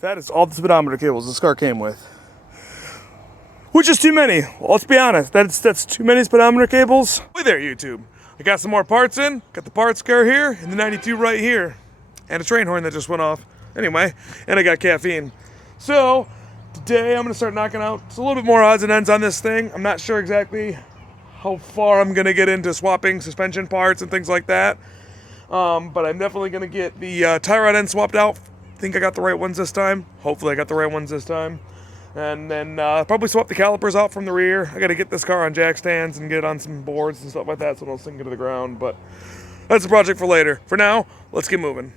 That is all the speedometer cables this car came with. Which is too many. Well, let's be honest, that's too many speedometer cables. Hey there, YouTube. I got some more parts in. Got the parts car here, and the 92 right here. And a train horn that just went off. Anyway, and I got caffeine. So, today I'm gonna start knocking out a little bit more odds and ends on this thing. I'm not sure exactly how far I'm gonna get into swapping suspension parts and things like that. But I'm definitely gonna get the tie rod end swapped out. I think I got the right ones this time. Hopefully I got the right ones this time. And then probably swap the calipers out from the rear. I gotta get this car on jack stands and get it on some boards and stuff like that so it don't sink into the ground. But that's a project for later. For now, let's get moving.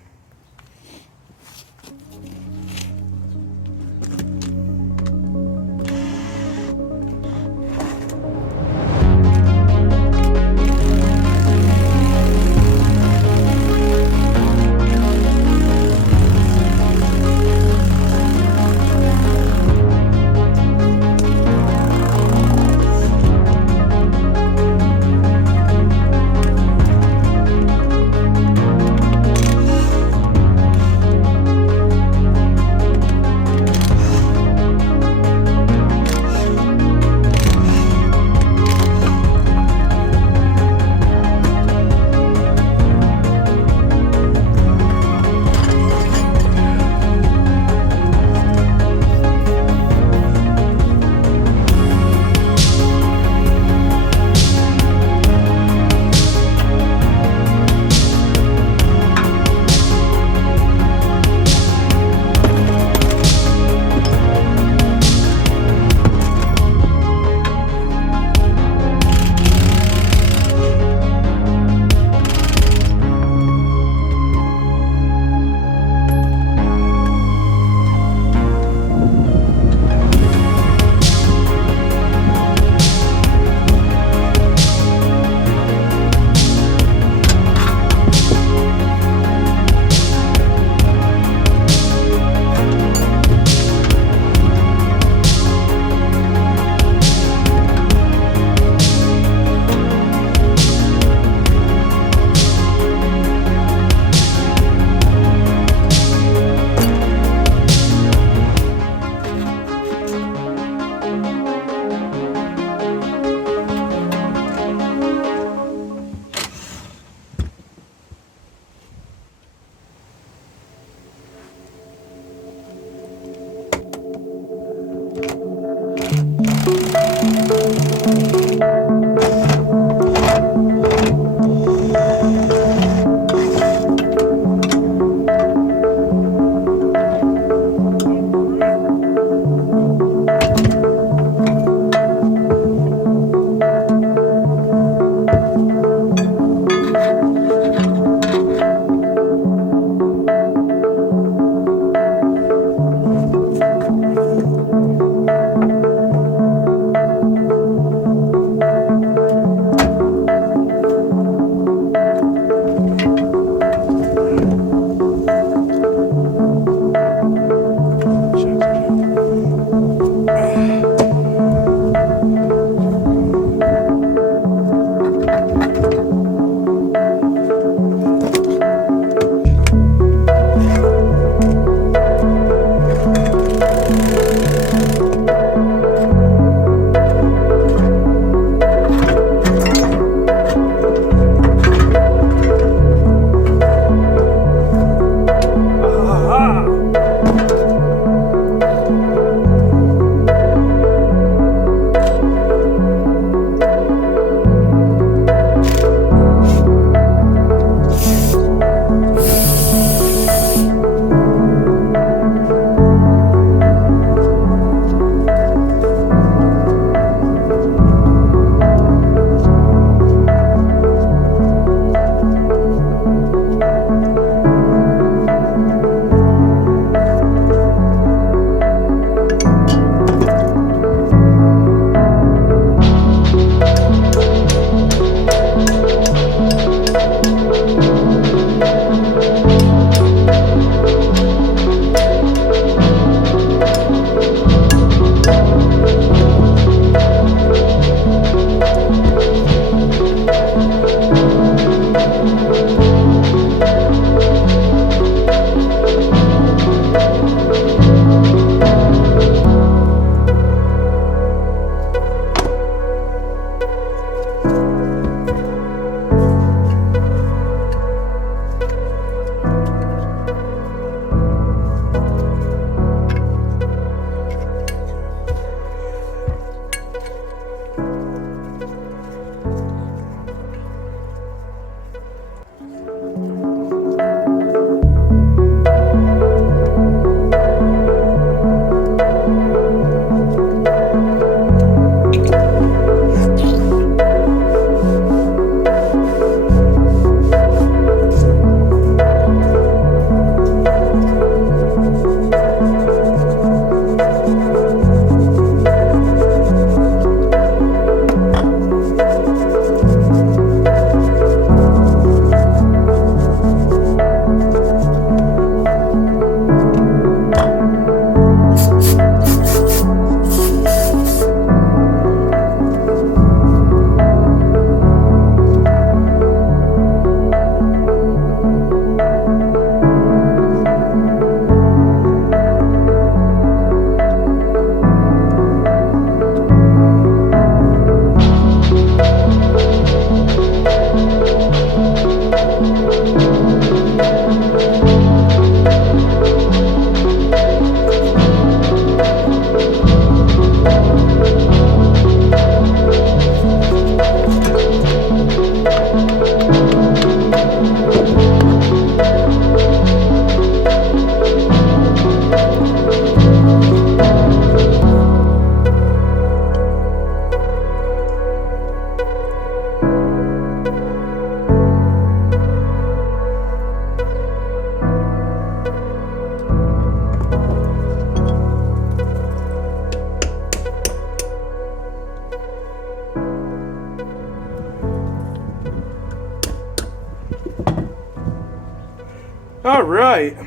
right.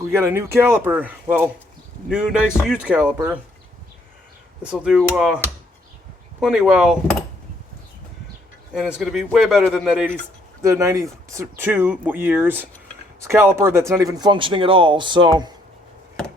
We got a new caliper. Well, new nice used caliper. This will do plenty well. And it's going to be way better than that the 92 years. It's a caliper that's not even functioning at all, so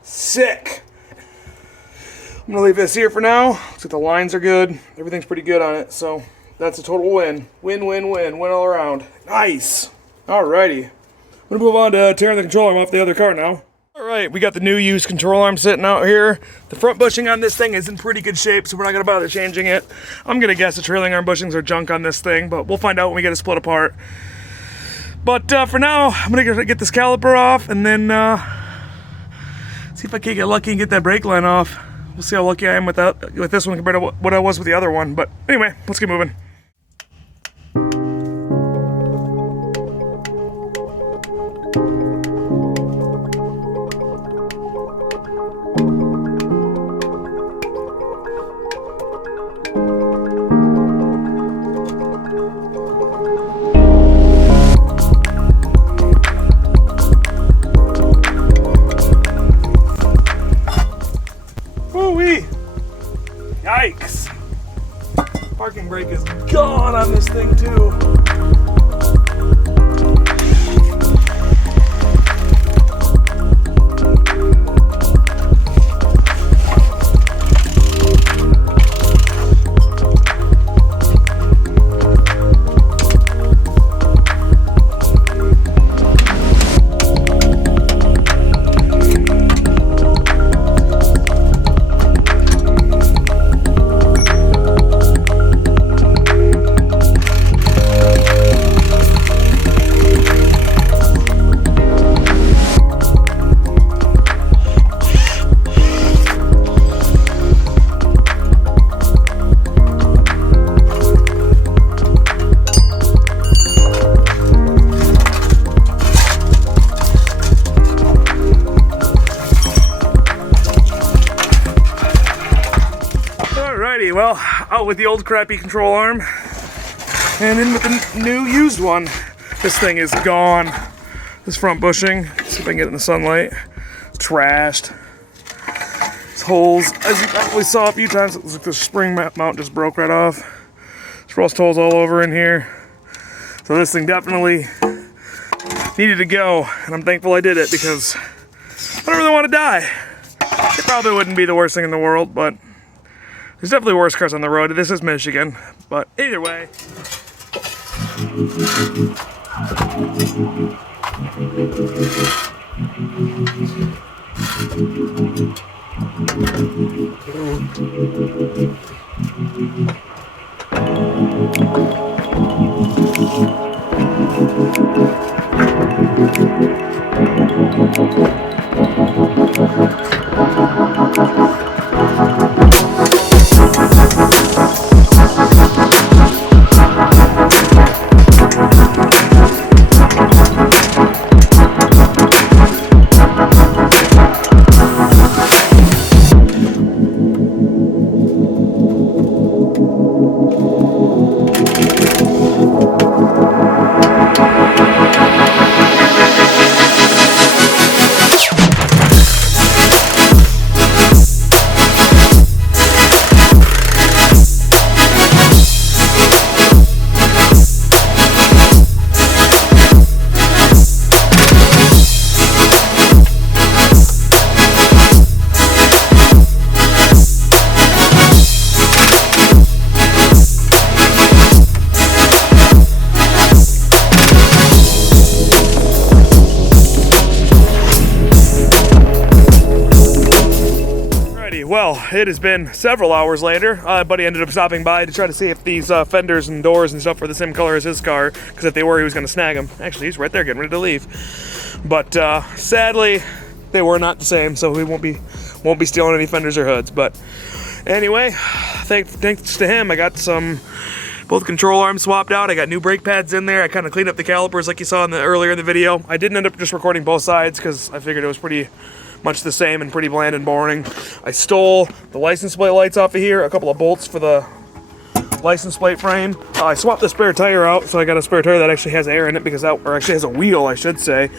sick. I'm going to leave this here for now. Looks like the lines are good. Everything's pretty good on it, so that's a total win. Win, win, win. Win all around. Nice. Alrighty. I'm going to move on to tearing the control arm off the other car now. Alright, we got the new used control arm sitting out here. The front bushing on this thing is in pretty good shape, so we're not going to bother changing it. I'm going to guess the trailing arm bushings are junk on this thing, but we'll find out when we get it split apart. But for now, I'm going to get this caliper off and then see if I can't get lucky and get that brake line off. We'll see how lucky I am with this one compared to what I was with the other one. But anyway, let's get moving. Yikes! Parking brake is gone on this thing too. Alrighty, well, out with the old crappy control arm and in with the new used one. This thing is gone. This front bushing, see if I can get it in the sunlight, trashed. These holes, as you probably saw a few times, it looks like the spring mount just broke right off. There's rust holes all over in here. So this thing definitely needed to go, and I'm thankful I did it because I don't really want to die. It probably wouldn't be the worst thing in the world, but there's definitely worse cars on the road. This is Michigan, but either way. Well, it has been several hours later. Buddy ended up stopping by to try to see if these fenders and doors and stuff were the same color as his car, because if they were, he was going to snag them. Actually, he's right there getting ready to leave. But sadly, they were not the same, so we won't be stealing any fenders or hoods. But anyway, thanks to him, I got both control arms swapped out. I got new brake pads in there. I kind of cleaned up the calipers like you saw earlier in the video. I didn't end up just recording both sides because I figured it was pretty much the same and pretty bland and boring. I stole the license plate lights off of here, a couple of bolts for the license plate frame. I swapped the spare tire out, so I got a spare tire that actually has air in it, because that, or actually has a wheel, I should say.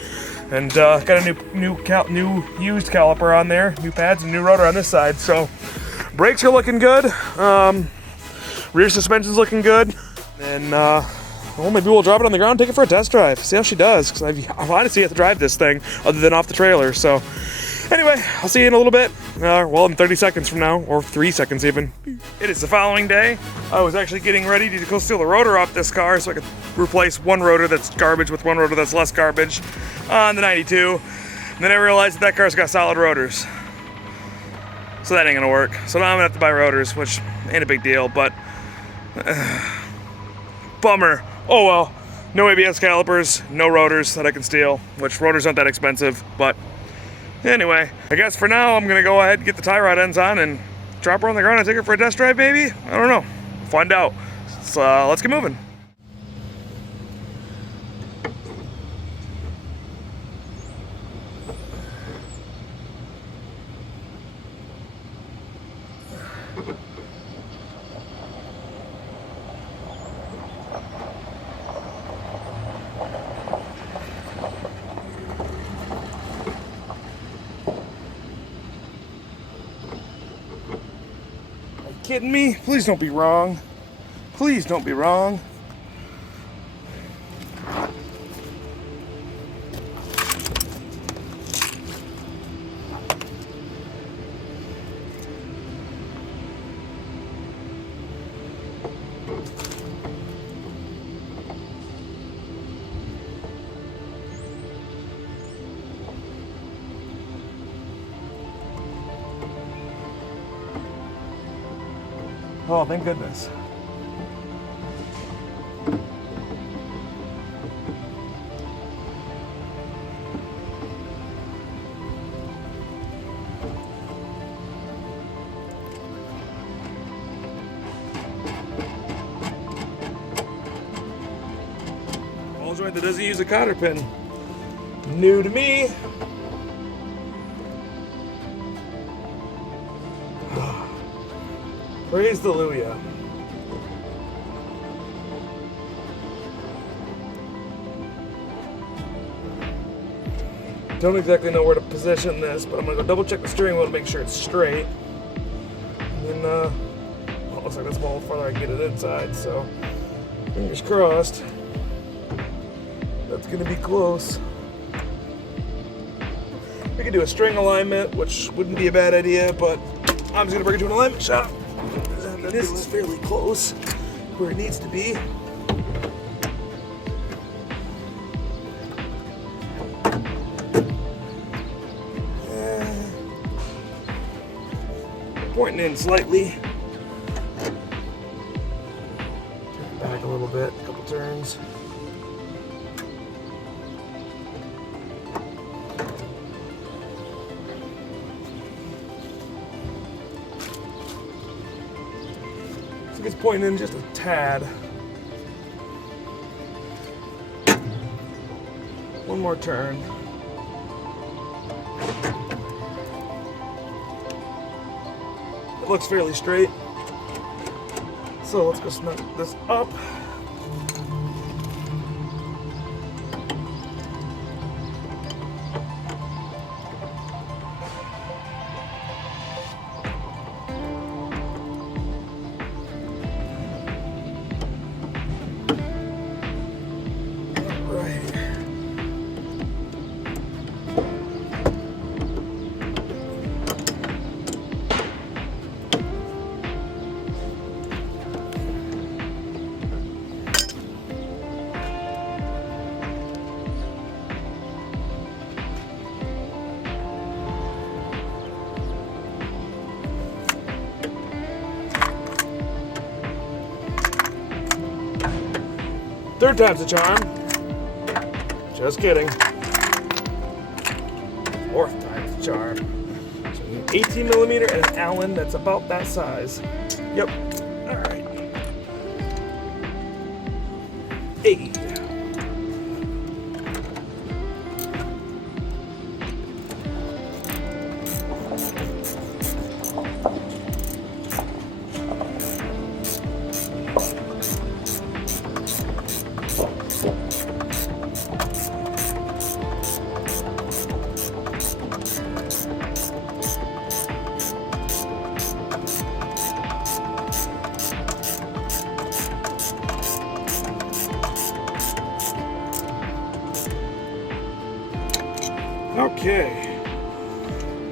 And got a new used caliper on there, new pads and new rotor on this side. So brakes are looking good. Rear suspension's looking good. And well, maybe we'll drop it on the ground, take it for a test drive, see how she does. Because I honestly have to drive this thing other than off the trailer. So anyway, I'll see you in a little bit. Well, in 30 seconds from now, or 3 seconds even. It is the following day. I was actually getting ready to go steal the rotor off this car so I could replace one rotor that's garbage with one rotor that's less garbage on the 92. And then I realized that car's got solid rotors. So that ain't gonna work. So now I'm gonna have to buy rotors, which ain't a big deal, but bummer. Oh well, no ABS calipers, no rotors that I can steal, which rotors aren't that expensive, but anyway, I guess for now I'm gonna go ahead and get the tie rod ends on and drop her on the ground and take her for a test drive, maybe? I don't know. Find out. So let's get moving. Kidding me? Please don't be wrong. Please don't be wrong. Oh, thank goodness. Ball joint that doesn't use a cotter pin. New to me. Praise the Hallelujah. Don't exactly know where to position this, but I'm gonna go double check the steering wheel to make sure it's straight. And then, well, it looks like that's a little farther I can get it inside, so fingers crossed. That's gonna be close. We could do a string alignment, which wouldn't be a bad idea, but I'm just gonna bring it to an alignment shop. This is fairly close where it needs to be. Pointing in slightly. Turn it back a little bit, a couple turns. It's pointing in just a tad. One more turn. It looks fairly straight. So let's go snug this up. Third time's a charm. Just kidding. Fourth time's a charm. So an 18 millimeter and an Allen that's about that size. Yep. All right. Hey. Okay.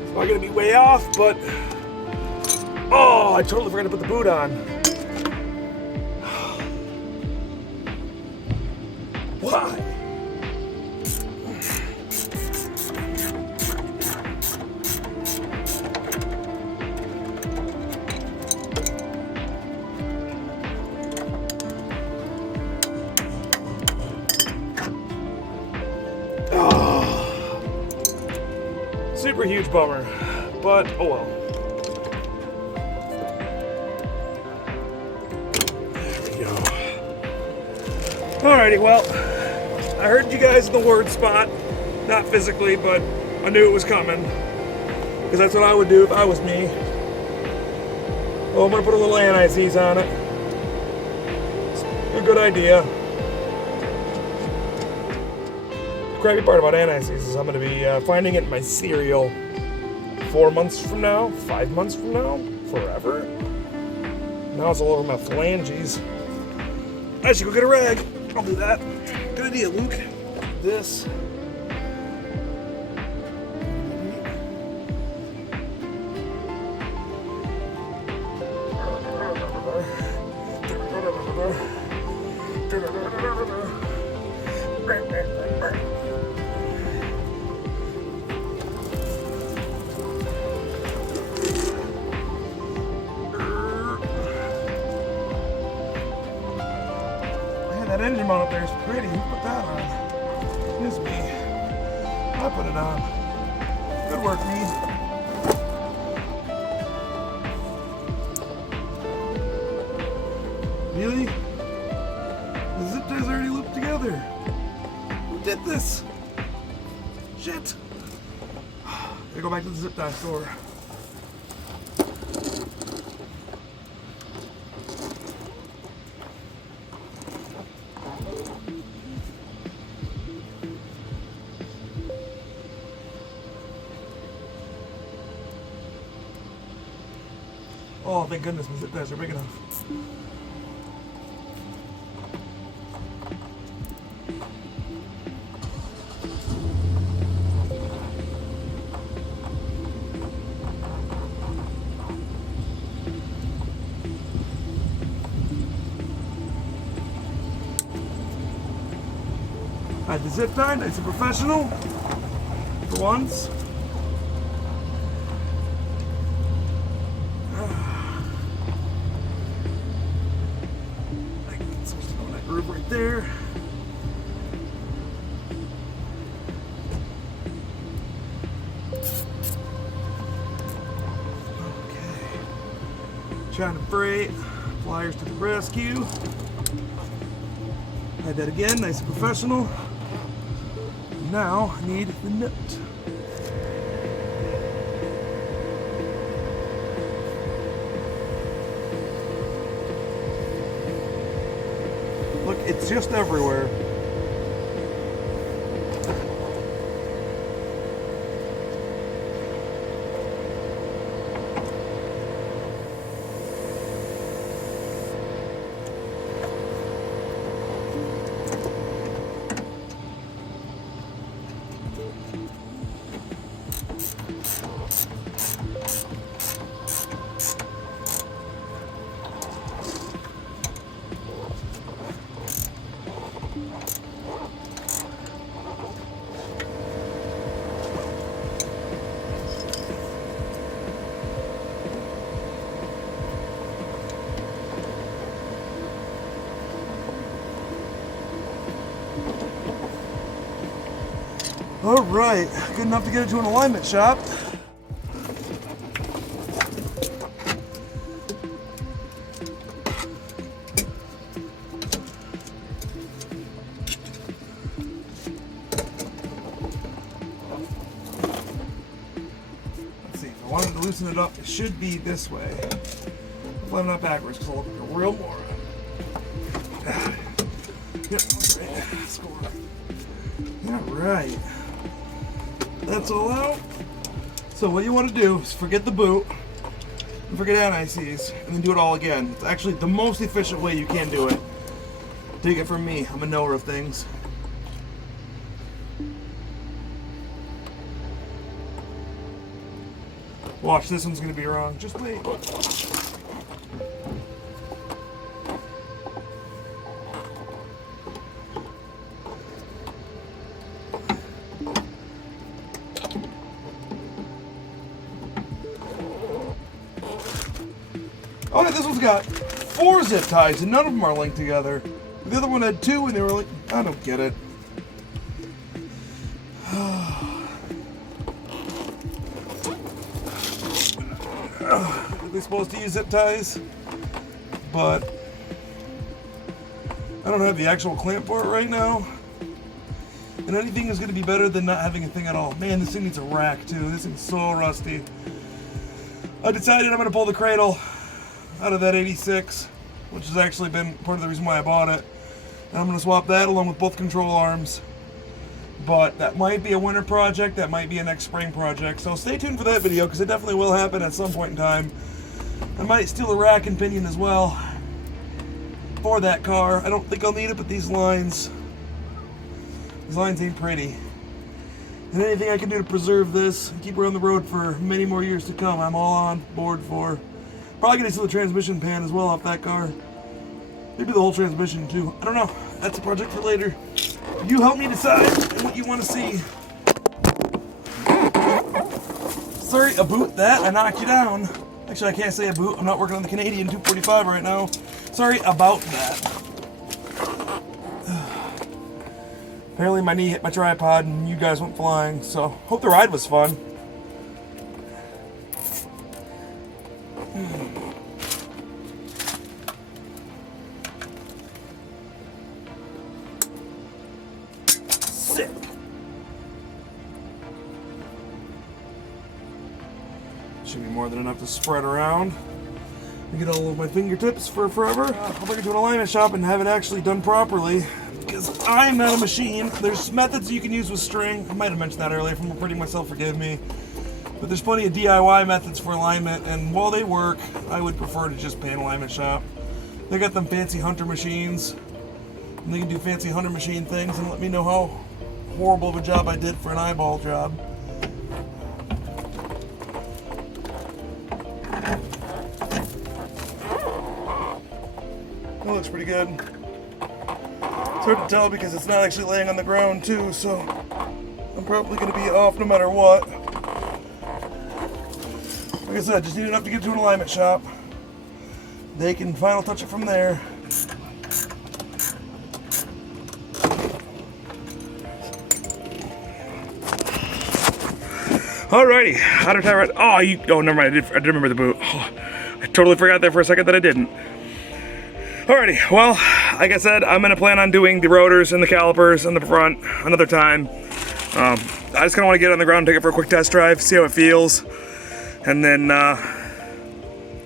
It's probably gonna be way off, but oh, I totally forgot to put the boot on. Why? Super huge bummer, but oh well. There we go. Alrighty, well, I heard you guys in the word spot, not physically, but I knew it was coming, because that's what I would do if I was me. Oh, I'm gonna put a little anti-seize on it. It's a good idea. The crappy part about anti-seize is I'm going to be finding it in my cereal 4 months from now, 5 months from now, forever. Now it's all over my phalanges. I should go get a rag. I'll do that. Good idea, Luke. This. That engine mount up there is pretty. Who put that on? It's me. I put it on. Good work, me. Really? The zip ties already looped together. Who did this? Shit. Gotta go back to the zip tie store. Oh, thank goodness my zip ties are big enough. I had the zip tie, nice and professional. For once. Right there. Okay. China freight, pliers to the rescue. Had that again, nice and professional. Now I need the nut. Look, it's just everywhere. All right, good enough to get it to an alignment shop. Let's see, if I wanted to loosen it up, it should be this way. Hopefully I'm not backwards, because I'll look like a real moron. Yep, that's right. Score. All right. That's all out. So what you want to do is forget the boot, and forget anti-seize, and then do it all again. It's actually the most efficient way you can do it. Take it from me, I'm a knower of things. Watch, this one's gonna be wrong. Just wait. Oh, no, this one's got 4 zip ties and none of them are linked together. The other one had 2 and they were like, I don't get it. Are they supposed to use zip ties? But I don't have the actual clamp for it right now. And anything is going to be better than not having a thing at all. Man, this thing needs a rack too. This thing's so rusty. I decided I'm going to pull the cradle out of that 86, which has actually been part of the reason why I bought it. And I'm going to swap that along with both control arms. But that might be a winter project, that might be a next spring project. So stay tuned for that video, because it definitely will happen at some point in time. I might steal a rack and pinion as well for that car. I don't think I'll need it, but these lines ain't pretty. And anything I can do to preserve this and keep her on the road for many more years to come, I'm all on board for. Probably gonna steal the transmission pan as well off that car. Maybe the whole transmission too. I don't know. That's a project for later. You help me decide what you want to see. Sorry, a boot that, I knocked you down. Actually, I can't say a boot. I'm not working on the Canadian 245 right now. Sorry about that. Apparently my knee hit my tripod and you guys went flying, so hope the ride was fun. Sick. Should be more than enough to spread around. Get all of my fingertips for forever. I'll bring it to an alignment shop and have it actually done properly. Because I'm not a machine. There's methods you can use with string. I might have mentioned that earlier. If I'm repeating myself, forgive me. But there's plenty of DIY methods for alignment, and while they work, I would prefer to just pay an alignment shop. They got them fancy hunter machines, and they can do fancy hunter machine things and let me know how horrible of a job I did for an eyeball job. That looks pretty good. It's hard to tell because it's not actually laying on the ground too, so I'm probably going to be off no matter what. Like I said, just need enough to get to an alignment shop. They can final touch it from there. Alrighty, how did I ride? Oh, never mind. I did remember the boot. Oh, I totally forgot there for a second that I didn't. Alrighty, well, like I said, I'm gonna plan on doing the rotors and the calipers on the front another time. I just kinda wanna get on the ground and take it for a quick test drive, see how it feels. And then,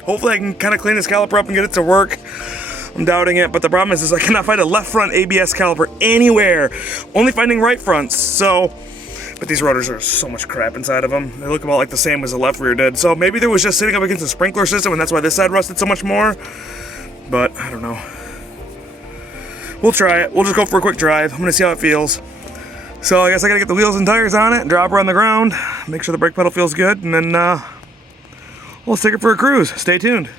hopefully I can kinda clean this caliper up and get it to work. I'm doubting it, but the problem is I cannot find a left front ABS caliper anywhere. Only finding right fronts, so. But these rotors are so much crap inside of them. They look about like the same as the left rear did. So maybe there was just sitting up against the sprinkler system and that's why this side rusted so much more. But I don't know. We'll try it. We'll just go for a quick drive. I'm gonna see how it feels. So I guess I gotta get the wheels and tires on it and drop her on the ground. Make sure the brake pedal feels good, and then we'll take it for a cruise. Stay tuned.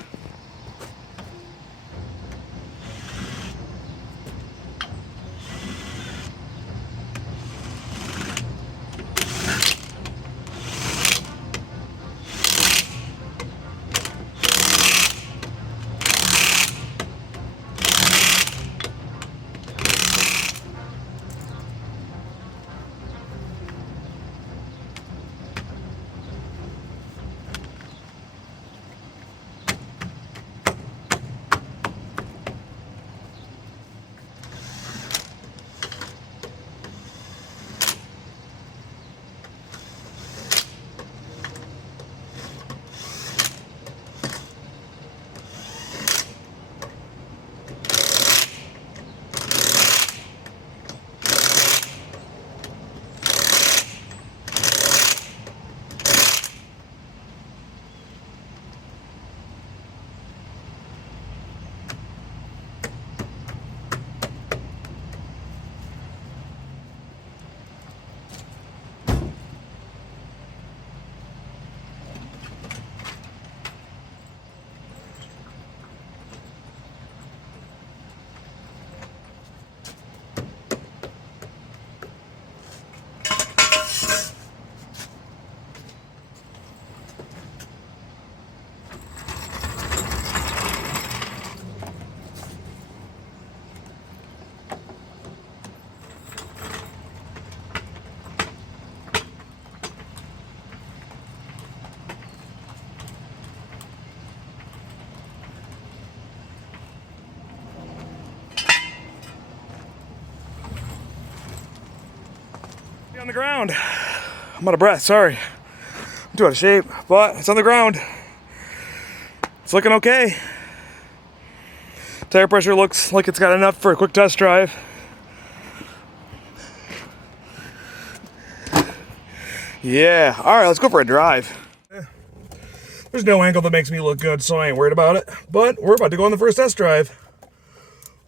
On the ground. I'm out of breath, sorry. I'm too out of shape, but it's on the ground. It's looking okay. Tire pressure looks like it's got enough for a quick test drive. Yeah, all right, let's go for a drive. There's no angle that makes me look good, so I ain't worried about it. But we're about to go on the first test drive.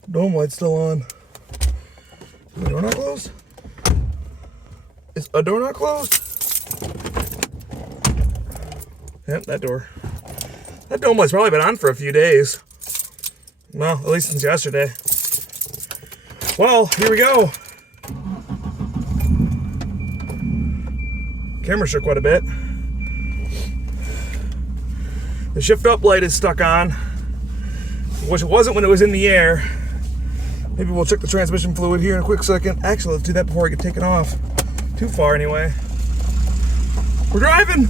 Dome light's still on. Is the door not closed? Is a door not closed? Yep, that door. That dome light's probably been on for a few days. Well, at least since yesterday. Well, here we go. Camera shook quite a bit. The shift up light is stuck on, which it wasn't when it was in the air. Maybe we'll check the transmission fluid here in a quick second. Actually, let's do that before I get taken off. Too far anyway. We're driving.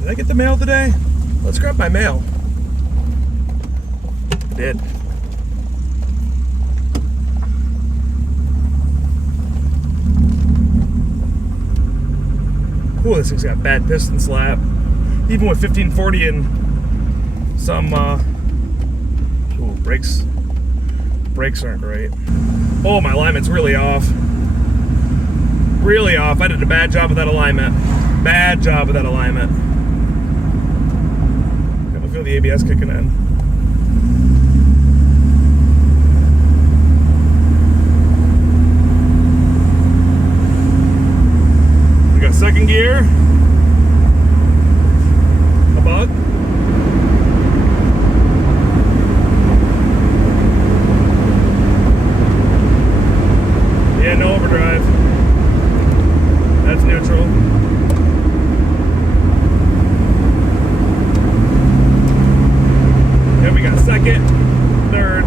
Did I get the mail today? Let's grab my mail. I did. Ooh, this thing's got bad piston slap. Even with 1540 and some, ooh, brakes aren't great. Oh, my alignment's really off. Really off. I did a bad job with that alignment. Bad job with that alignment. I can feel the ABS kicking in. Second gear, a bug. Yeah, no overdrive. That's neutral. Then we got second, third.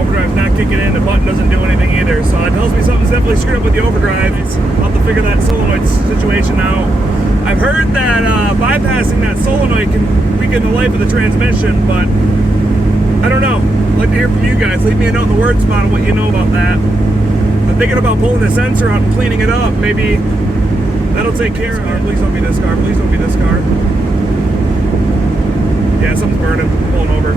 Overdrive's not kicking in, the button doesn't do anything either, so it tells me something's definitely screwed up with the overdrive. I'll have to figure that solenoid situation out. I've heard that bypassing that solenoid can weaken the life of the transmission, but I don't know. I'd like to hear from you guys. Leave me a note in the word spot on what you know about that. I'm thinking about pulling the sensor out and cleaning it up. Maybe that'll take care of it. Please don't be this car. Please don't be this car. Yeah, something's burning. I'm pulling over.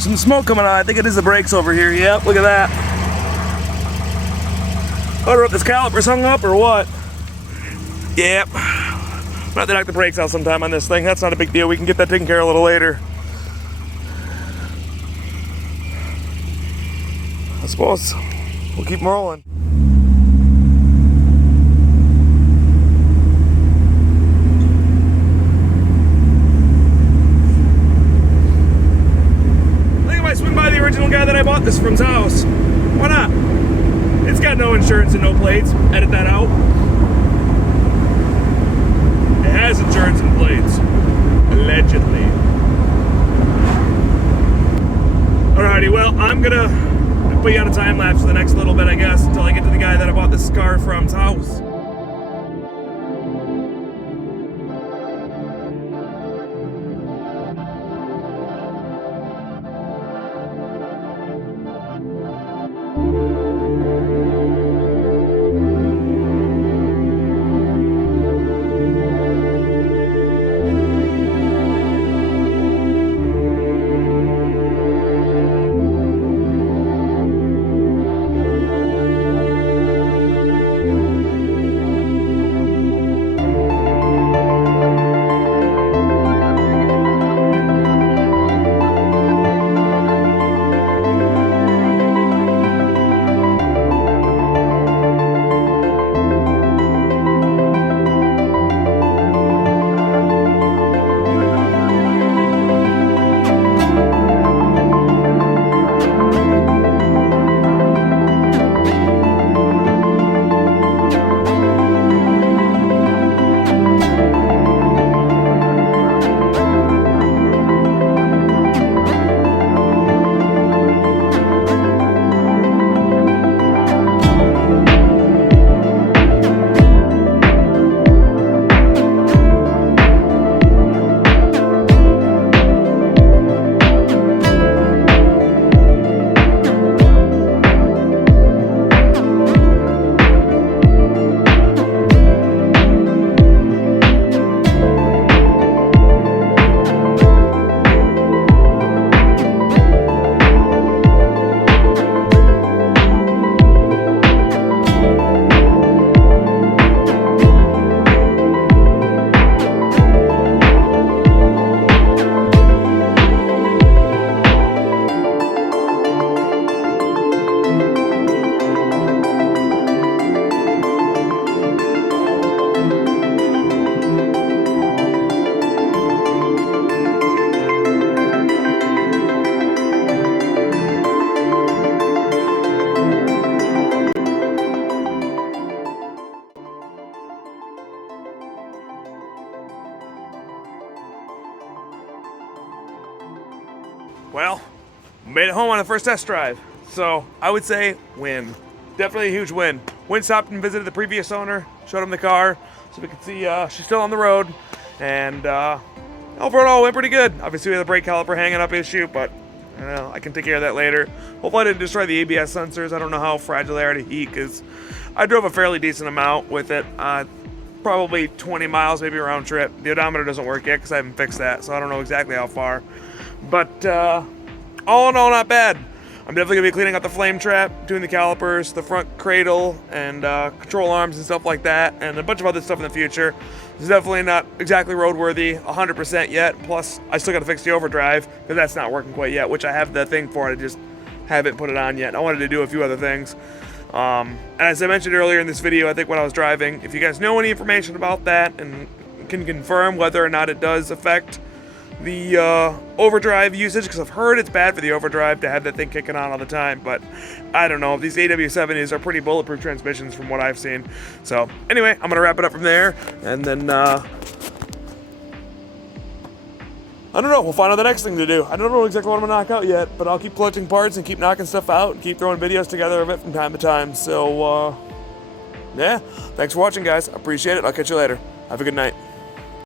Some smoke coming on. I think it is the brakes over here. Yep, look at that. I wonder if this caliper's hung up or what. Yep. I'll have to knock the brakes out sometime on this thing. That's not a big deal. We can get that taken care of a little later. I suppose we'll keep them rolling. Guy that I bought this from's house. Why not? It's got no insurance and no plates. Edit that out. It has insurance and plates. Allegedly. Alrighty, well, I'm gonna put you on a time lapse for the next little bit, I guess, until I get to the guy that I bought this car from's house. made it home on the first test drive. So I would say win. Definitely a huge win. Went, stopped and visited the previous owner, showed him the car, so we could see she's still on the road. And overall, it went pretty good. Obviously, we had the brake caliper hanging up issue, but I can take care of that later. Hopefully, I didn't destroy the ABS sensors. I don't know how fragile they are to heat, because I drove a fairly decent amount with it. Probably 20 miles, maybe round trip. The odometer doesn't work yet because I haven't fixed that, so I don't know exactly how far. But all in all, not bad. I'm definitely going to be cleaning out the flame trap, doing the calipers, the front cradle, and control arms and stuff like that, and a bunch of other stuff in the future. It's definitely not exactly roadworthy 100% yet, plus I still got to fix the overdrive, because that's not working quite yet, which I have the thing for it, I just haven't put it on yet. I wanted to do a few other things. And as I mentioned earlier in this video, I think when I was driving, if you guys know any information about that and can confirm whether or not it does affect the overdrive usage, because I've heard it's bad for the overdrive to have that thing kicking on all the time, but I don't know. These AW70s are pretty bulletproof transmissions from what I've seen. So anyway, I'm gonna wrap it up from there, and then I don't know, we'll find out the next thing to do. I don't know exactly what I'm gonna knock out yet, but I'll keep collecting parts and keep knocking stuff out and keep throwing videos together of it from time to time. So yeah, thanks for watching, guys. I appreciate it. I'll catch you later. Have a good night.